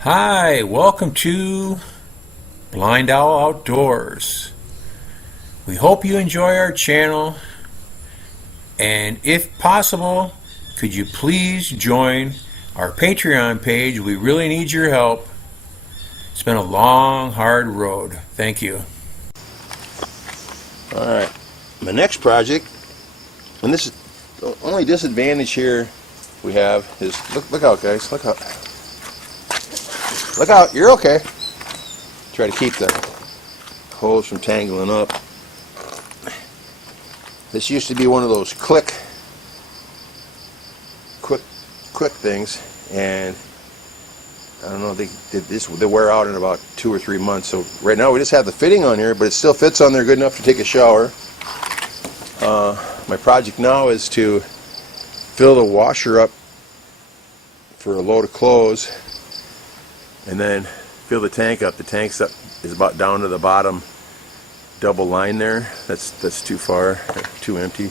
Hi, welcome to BlindOwl Outdoors. We hope you enjoy our channel, and if possible, could you please join our Patreon page? We really need your help. It's been a long, hard road. Thank you. Alright, my next project, and this is the only disadvantage here we have is, look out guys, look out. Look out, you're okay. Try to keep the hose from tangling up. This used to be one of those quick things, and I don't know, they wear out in about 2 or 3 months. So right now we just have the fitting on here, but it still fits on there good enough to take a shower. My project now is to fill the washer up for a load of clothes, and then fill the tank up. The tank's up is about down to the bottom double line there. That's too far, too empty.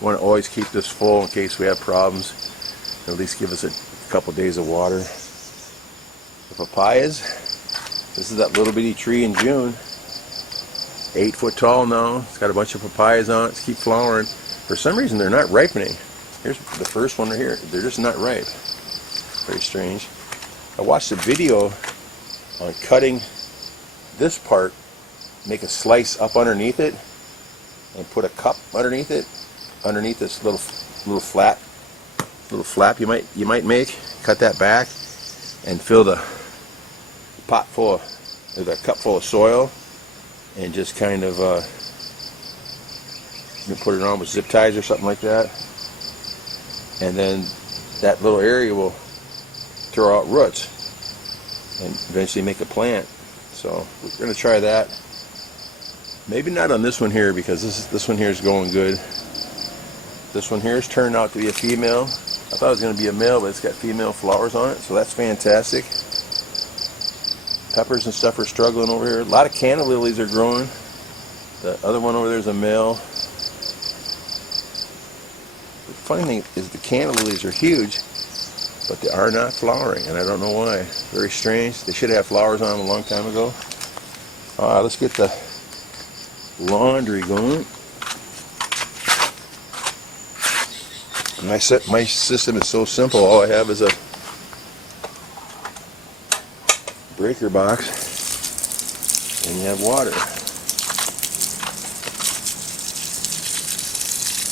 Want to always keep this full in case we have problems. At least give us a couple days of water. The papayas. This is that little bitty tree in June. 8 foot tall now. It's got a bunch of papayas on it. It's keep flowering. For some reason they're not ripening. Here's the first one right here. They're just not ripe. Very strange. I watched a video on cutting this part, make a slice up underneath it, and put a cup underneath it, underneath this little flap you might make. Cut that back and fill the pot full of, or the cup full of soil, and just kind of you put it on with zip ties or something like that, and then that little area will throw out roots and eventually make a plant. So we're going to try that. Maybe not on this one here, because this one here is going good. This one here has turned out to be a female. I thought it was going to be a male, but it's got female flowers on it, so that's fantastic. Peppers and stuff are struggling over here. A lot of canna lilies are growing. The other one over there is a male. The funny thing is the canna lilies are huge, but they are not flowering, and I don't know why. Very strange. They should have flowers on them a long time ago. Let's get the laundry going. My system is so simple. All I have is a breaker box, and you have water.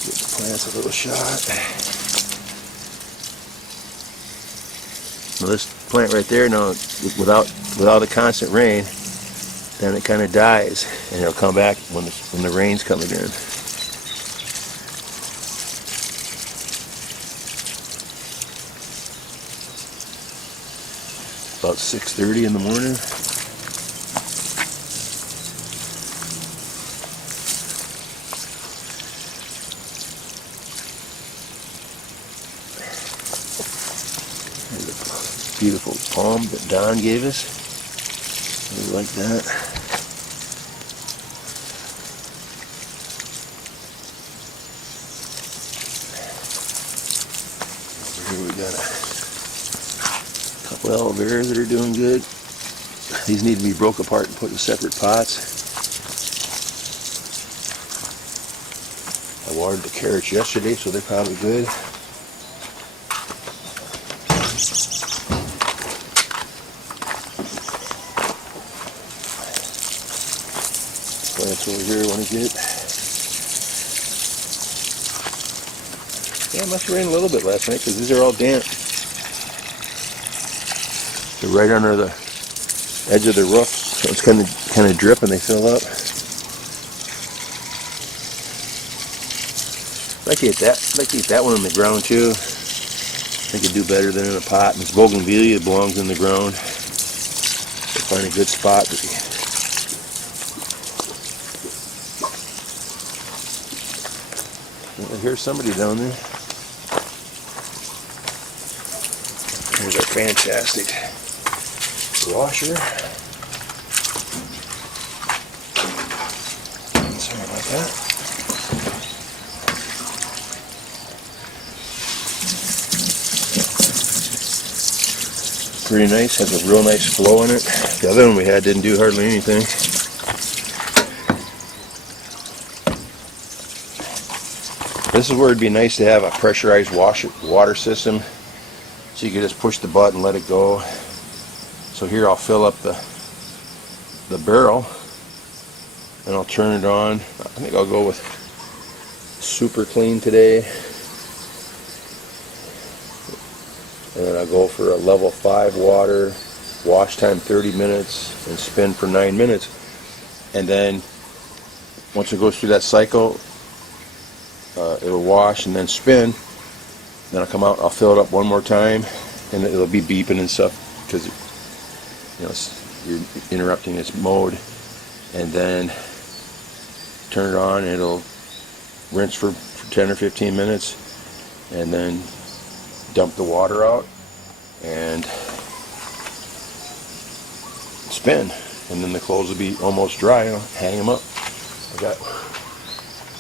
Give the plants a little shot. Now this plant right there, now without the constant rain, then it kind of dies, and it'll come back when the rain's coming in. About 6:30 in the morning. Beautiful palm that Don gave us. I like that. Over here we got a couple aloe veras that are doing good. These need to be broke apart and put in separate pots. I watered the carrots yesterday, so they're probably good. Plants over here I want to get. Yeah, it must have rained a little bit last night, because these are all damp. They're right under the edge of the roof, so it's kind of drip and they fill up. I'd like to eat that one in the ground too. I think it'd do better than in a pot. And this bougainvillea belongs in the ground. So find a good spot. Here's somebody down there. Here's our fantastic washer. Sorry about that. pretty nice, has a real nice flow in it. The other one we had didn't do hardly anything. This is where it'd be nice to have a pressurized water system, so you can just push the button and let it go. So here I'll fill up the barrel and I'll turn it on. I think I'll go with super clean today, and then I'll go for a level 5 water, wash time 30 minutes, and spin for 9 minutes. And then once it goes through that cycle, it'll wash and then spin. Then I'll come out, I'll fill it up one more time, and it'll be beeping and stuff because you're interrupting its mode. And then turn it on, and it'll rinse for 10 or 15 minutes, and then dump the water out and spin, and then the clothes will be almost dry. I'll hang them up. I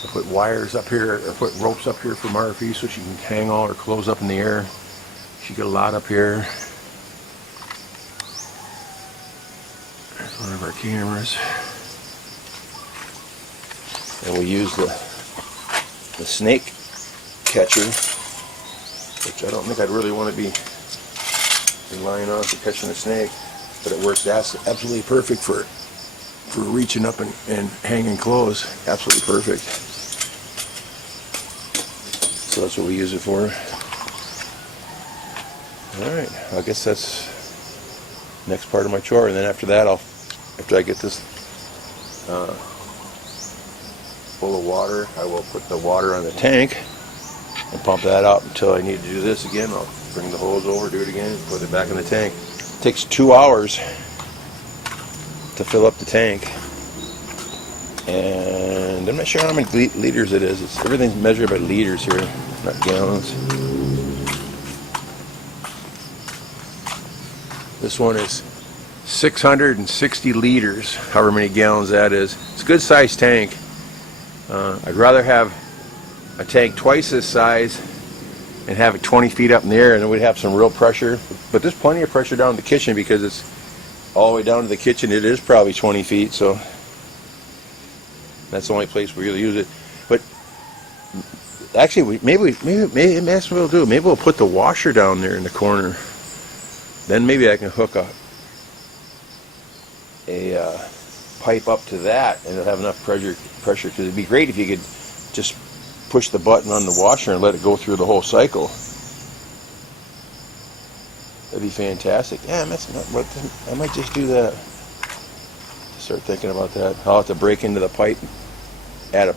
put wires up here, or put ropes up here for Marife so she can hang all her clothes up in the air. She got a lot up here. There's one of our cameras. And we use the snake catcher, which I don't think I'd really want to be relying on for catching a snake, but it works absolutely perfect for reaching up and hanging clothes. Absolutely perfect. So that's what we use it for. Alright, I guess that's next part of my chore, and then after that, after I get this full of water, I will put the water on the tank and pump that out until I need to do this again. I'll bring the hose over, do it again, put it back in the tank. It takes 2 hours to fill up the tank, and I'm not sure how many liters it is. Everything's measured by liters here, not gallons. This one is 660 liters, however many gallons that is. It's a good sized tank. I'd rather have a tank twice this size and have it 20 feet up in the air, and then we'd have some real pressure. But there's plenty of pressure down in the kitchen because it's all the way down to the kitchen. It is probably 20 feet, so that's the only place we really use it. But actually, maybe that's what we'll do. Maybe we'll put the washer down there in the corner. Then maybe I can hook a pipe up to that, and it'll have enough pressure. Because it'd be great if you could just push the button on the washer and let it go through the whole cycle. That'd be fantastic. Yeah, I might just do that. Start thinking about that. I'll have to break into the pipe and add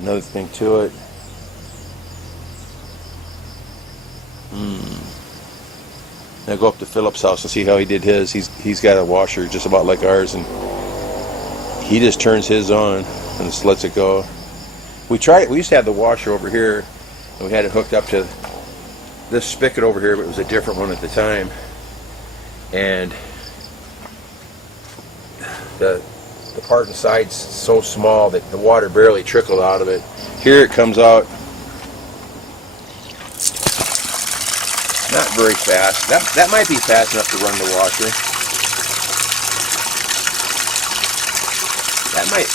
another thing to it. Now go up to Philip's house and see how he did his. He's got a washer just about like ours, and he just turns his on and just lets it go. We used to have the washer over here, and we had it hooked up to this spigot over here, but it was a different one at the time. And the part inside's so small that the water barely trickled out of it. Here it comes out not very fast. That might be fast enough to run the washer.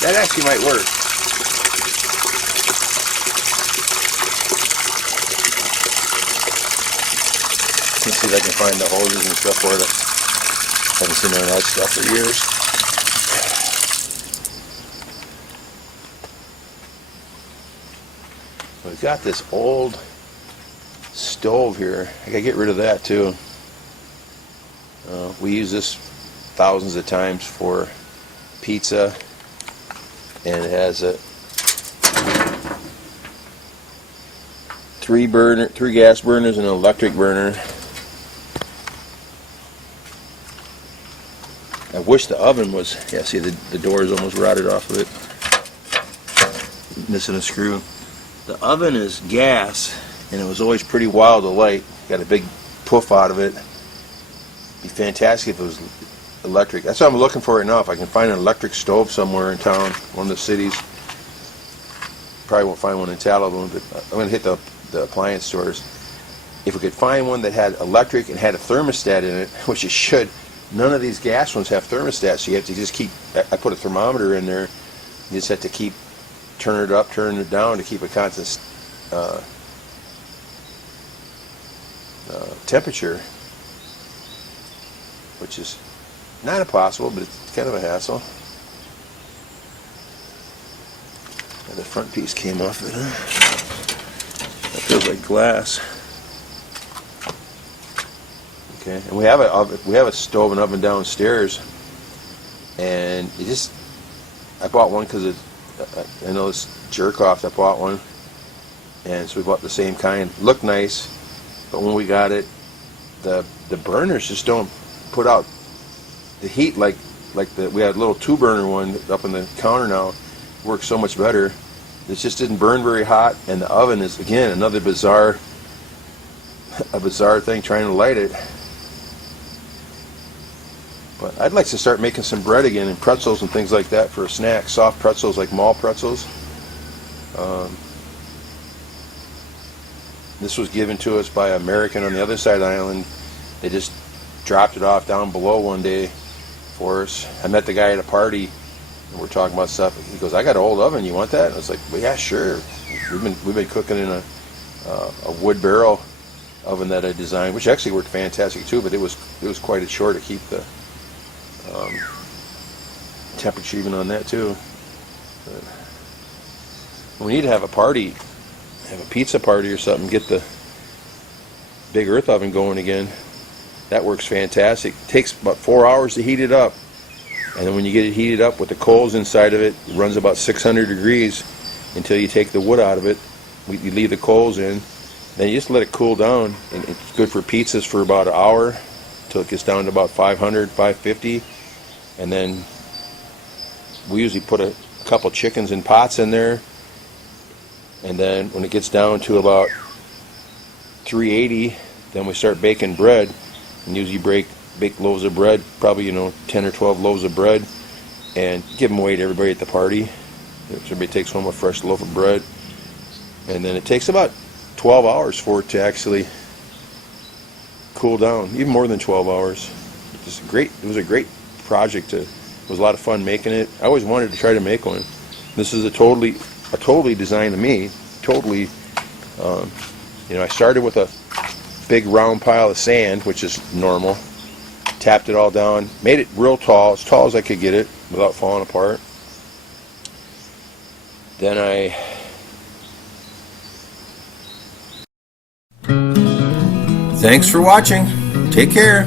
That actually might work. Let's see if I can find the hoses and stuff for it. I haven't seen none of that stuff for years. We've got this old stove here. I gotta get rid of that too. We use this thousands of times for pizza, and it has a three gas burners and an electric burner. I wish the oven was, yeah, see the door is almost rotted off of it. Missing a screw. The oven is gas, and it was always pretty wild to light. Got a big puff out of it. Be fantastic if it was electric. That's what I'm looking for right now. If I can find an electric stove somewhere in town, one of the cities. Probably won't find one in Talabon, but I'm going to hit the appliance stores. if we could find one that had electric and had a thermostat in it, which it should. None of these gas ones have thermostats, so you have to just keep, I put a thermometer in there, you just have to keep turning it up, turning it down to keep a constant temperature, which is not impossible, but it's kind of a hassle. And the front piece came off of it. That feels like glass. Okay, and we have a stove and oven downstairs, and I bought one because I know this jerk off. I bought one, and so we bought the same kind. Looked nice, but when we got it, the burners just don't put out the heat like we had a little 2-burner one up on the counter now. Works so much better. It just didn't burn very hot, and the oven is again another bizarre thing trying to light it. But I'd like to start making some bread again and pretzels and things like that for a snack. Soft pretzels like mall pretzels. This was given to us by an American on the other side of the island. They just dropped it off down below one day for us. I met the guy at a party and we're talking about stuff. He goes, "I got an old oven. You want that?" And I was like, "Well, yeah, sure." We've been cooking in a wood barrel oven that I designed, which actually worked fantastic too. But it was quite a chore to keep the temperature even on that too. But we need to have a party, have a pizza party or something. Get the big earth oven going again. That works fantastic. It takes about 4 hours to heat it up, and then when you get it heated up with the coals inside of it, it runs about 600 degrees until you take the wood out of it. You leave the coals in, then you just let it cool down, and it's good for pizzas for about an hour until it gets down to about 500, 550, and then we usually put a couple chickens in pots in there, and then when it gets down to about 380, then we start baking bread, and usually bake loaves of bread, probably 10 or 12 loaves of bread, and give them away to everybody at the party. Everybody takes home a fresh loaf of bread, and then it takes about 12 hours for it to actually cool down, even more than 12 hours. It was a great project. It was a lot of fun making it. I always wanted to try to make one. This is a totally design to me. Totally, I started with a big round pile of sand, which is normal. Tapped it all down, made it real tall, as tall as I could get it without falling apart. Then Thanks for watching. Take care.